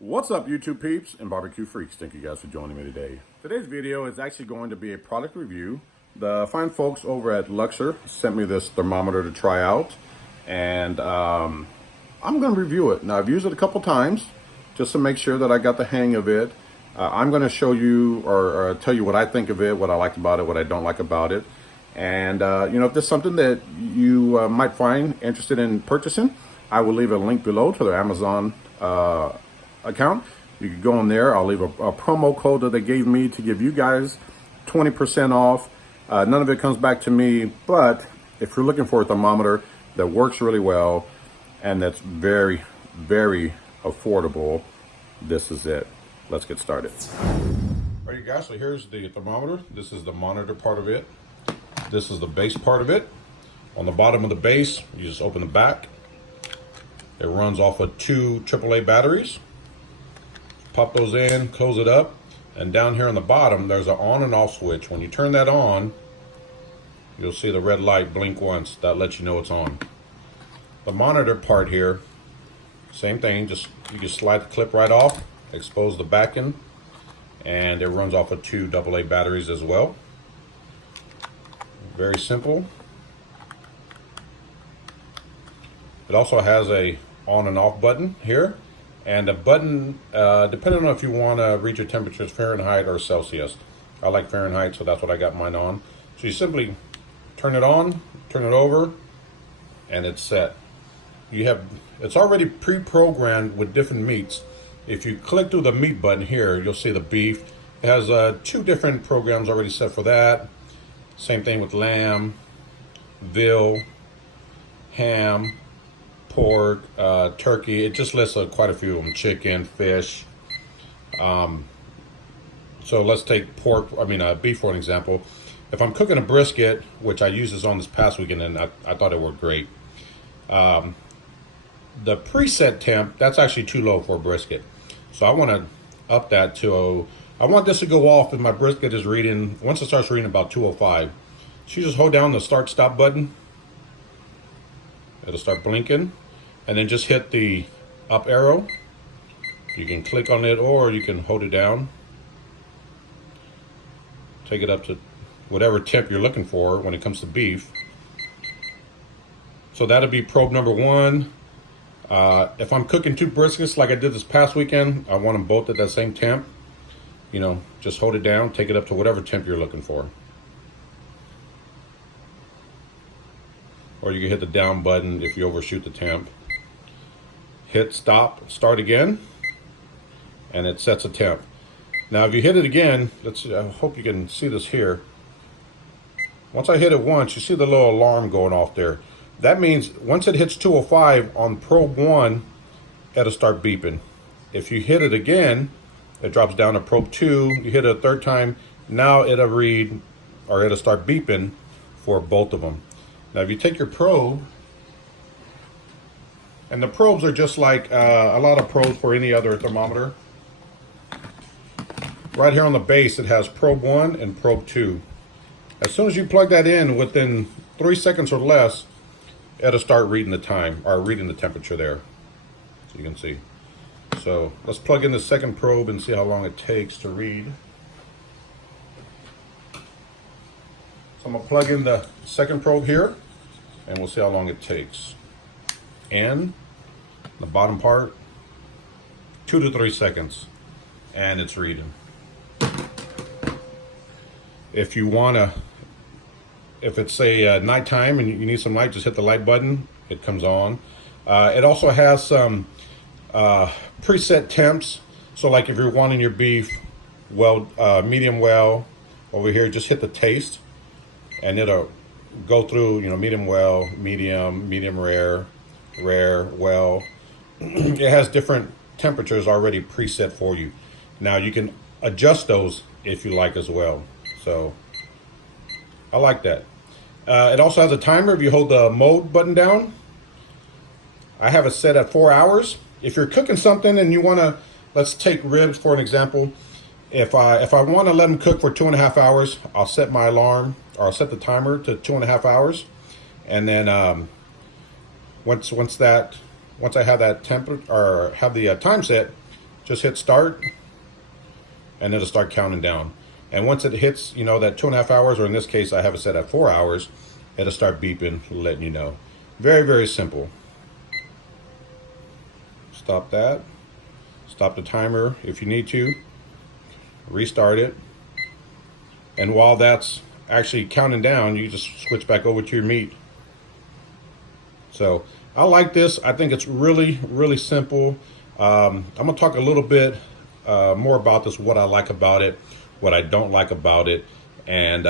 What's up, YouTube peeps and barbecue freaks? Thank you guys for joining me today. Today's video is actually going to be a product review. The fine folks over at Luxear sent me this thermometer to try out, and I'm going to review it. Now, I've used it a couple times just to make sure that I got the hang of it. I'm going to show you or tell you what I think of it, what I liked about it, what I don't like about it. And, you know, if there's something that you might find interested in purchasing, I will leave a link below to their Amazon account. You can go in there. I'll leave a promo code that they gave me to give you guys 20% off. None of it comes back to me, but if you're looking for a thermometer that works really well and that's very, very affordable, this is it. Let's get started. All right, you guys, so here's the thermometer. This is the monitor part of it. This is the base part of it. On the bottom of the base, you just open the back. It runs off of 2 AAA batteries. Pop those in, close it up, and down here on the bottom there's an on and off switch. When you turn that on, you'll see the red light blink once. That lets you know it's on. The monitor part here, same thing, just you can slide the clip right off, expose the back end, and it runs off of 2 AA batteries as well. Very simple. It also has a on and off button here. And the button, depending on if you want to read your temperatures Fahrenheit or Celsius. I like Fahrenheit, so that's what I got mine on. So you simply turn it on, turn it over, and it's set. It's already pre-programmed with different meats. If you click through the meat button here, you'll see the beef. It has 2 different programs already set for that. Same thing with lamb, veal, ham, pork, turkey. It just lists quite a few of them. Chicken, fish. So let's take beef for an example. If I'm cooking a brisket, which I used this on this past weekend, and I thought it worked great. The preset temp, that's actually too low for a brisket. So I want to up that to, I want this to go off if my brisket is reading, once it starts reading about 205. So you just hold down the start stop button. It'll start blinking, and then just hit the up arrow. You can click on it or you can hold it down. Take it up to whatever temp you're looking for when it comes to beef. So that'll be probe number 1. If I'm cooking 2 briskets like I did this past weekend, I want them both at that same temp. You know, just hold it down, take it up to whatever temp you're looking for. Or you can hit the down button if you overshoot the temp. Hit stop, start again, and it sets a temp. Now if you hit it again, I hope you can see this here. Once I hit it once, you see the little alarm going off there. That means once it hits 205 on probe 1, it'll start beeping. If you hit it again, it drops down to probe 2. You hit it a 3rd time, now it'll read, or it'll start beeping for both of them. Now if you take your probe, and the probes are just like a lot of probes for any other thermometer. Right here on the base it has probe 1 and probe 2. As soon as you plug that in, within 3 seconds or less, it'll start reading the time, or reading the temperature there. So you can see. So let's plug in the second probe and see how long it takes to read. So I'm going to plug in the second probe here, and we'll see how long it takes. And the bottom part, 2 to 3 seconds, and it's reading. If you wanna, if it's say nighttime and you need some light, just hit the light button. It comes on. It also has some preset temps. So like if you're wanting your beef well, medium well, over here, just hit the taste, and it'll go through, you know, medium well, medium rare, well. It has different temperatures already preset for you. Now you can adjust those if you like as well. So I like that. It also has a timer if you hold the mode button down. I have it set at 4 hours. If you're cooking something and you want to, let's take ribs for an example. If I want to let them cook for 2.5 hours, I'll set my alarm, or I'll set the timer to 2.5 hours, and then once I have that temperature, or have the time set, just hit start, and it'll start counting down. And once it hits, you know, that 2.5 hours, or in this case, I have it set at 4 hours, it'll start beeping, letting you know. Very, very simple. Stop that. Stop the timer if you need to. Restart it. And while that's actually counting down, you just switch back over to your meat. So I like this. I think it's really, really simple. I'm gonna talk a little bit more about this, what I like about it, what I don't like about it, and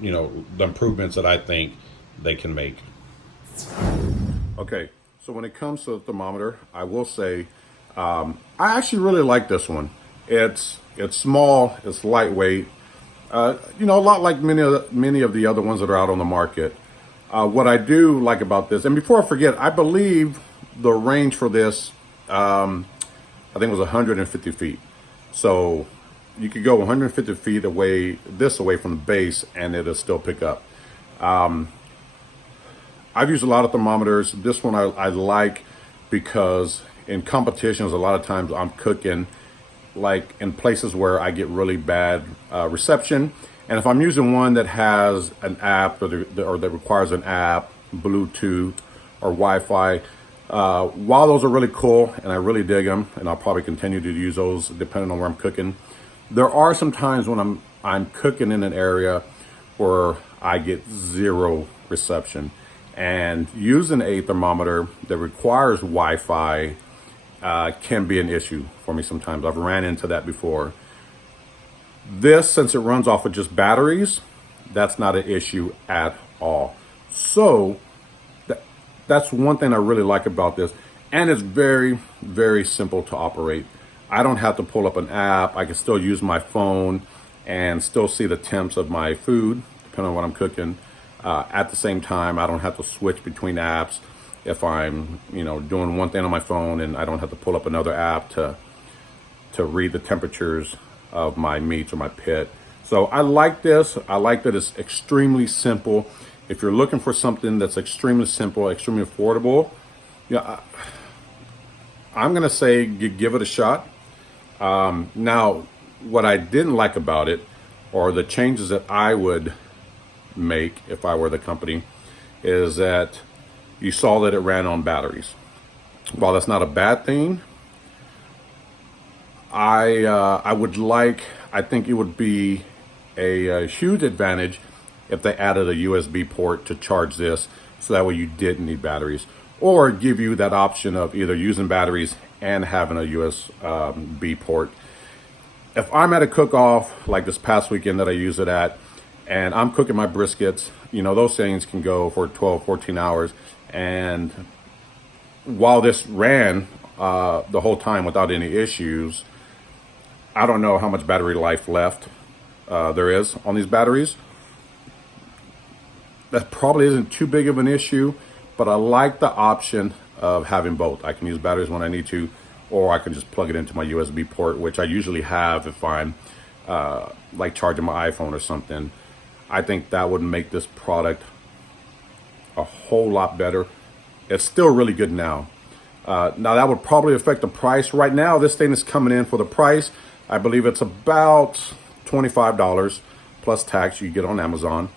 you know, the improvements that I think they can make. Okay, so when it comes to the thermometer, I will say I actually really like this one. It's small, it's lightweight. You know, a lot like many of the other ones that are out on the market. What I do like about this, and before I forget, I believe the range for this, I think it was 150 feet. So you could go 150 feet away from the base, and it'll still pick up. I've used a lot of thermometers. This one I like because in competitions, a lot of times I'm cooking like in places where I get really bad reception. And if I'm using one that has an app or that requires an app, Bluetooth or Wi-Fi, while those are really cool and I really dig them, and I'll probably continue to use those depending on where I'm cooking, there are some times when I'm cooking in an area where I get zero reception. And using a thermometer that requires Wi-Fi can be an issue for me sometimes. I've ran into that before. This, since it runs off of just batteries, that's not an issue at all. So that's one thing I really like about this. And it's very, very simple to operate. I don't have to pull up an app. I can still use my phone and still see the temps of my food, depending on what I'm cooking. At the same time, I don't have to switch between apps if I'm, you know, doing one thing on my phone, and I don't have to pull up another app to read the temperatures of my meats or my pit. So I like this. I like that it's extremely simple. If you're looking for something that's extremely simple, extremely affordable, yeah, I'm gonna say give it a shot. Now, what I didn't like about it, or the changes that I would make if I were the company, is that you saw that it ran on batteries. While that's not a bad thing, I think it would be a huge advantage if they added a USB port to charge this, so that way you didn't need batteries, or give you that option of either using batteries and having a USB port. If I'm at a cook-off like this past weekend that I use it at, and I'm cooking my briskets, you know, those things can go for 12, 14 hours. And while this ran the whole time without any issues, I don't know how much battery life left there is on these batteries. That probably isn't too big of an issue, but I like the option of having both. I can use batteries when I need to, or I can just plug it into my USB port, which I usually have if I'm like charging my iPhone or something. I think that would make this product a whole lot better. It's still really good now. Now that would probably affect the price. Right now, this thing is coming in for the price. I believe it's about $25 plus tax you get on Amazon.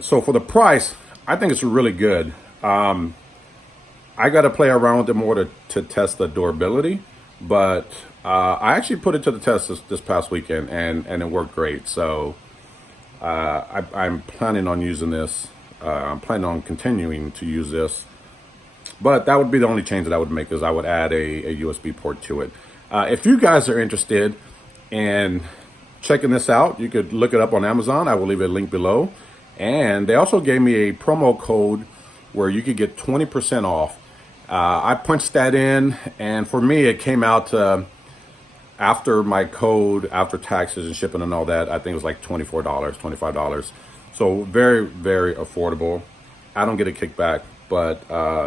So for the price, I think it's really good. I got to play around with it more to test the durability, but I actually put it to the test this past weekend, and it worked great. So I'm planning on using this. I'm planning on continuing to use this, but that would be the only change that I would make, is I would add a USB port to it. If you guys are interested in checking this out, you could look it up on Amazon. I will leave a link below. And they also gave me a promo code where you could get 20% off. I punched that in, and for me, it came out after my code, after taxes and shipping and all that, I think it was like $24, $25. So very, very affordable. I don't get a kickback, but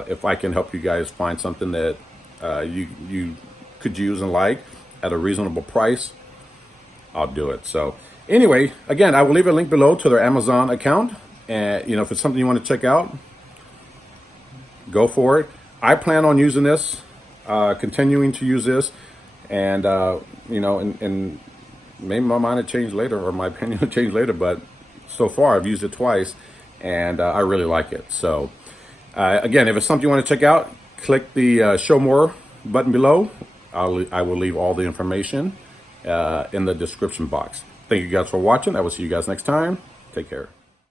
if I can help you guys find something that you could use and like at a reasonable price, I'll do it. So anyway, again, I will leave a link below to their Amazon account. And, you know, if it's something you want to check out, go for it. I plan on using this continuing to use this, and you know, and maybe my mind will change later, or my opinion will change later, but so far I've used it twice, and I really like it. So again, if it's something you want to check out, click the show more button below. I will leave all the information in the description box. Thank you guys for watching. I will see you guys next time. Take care.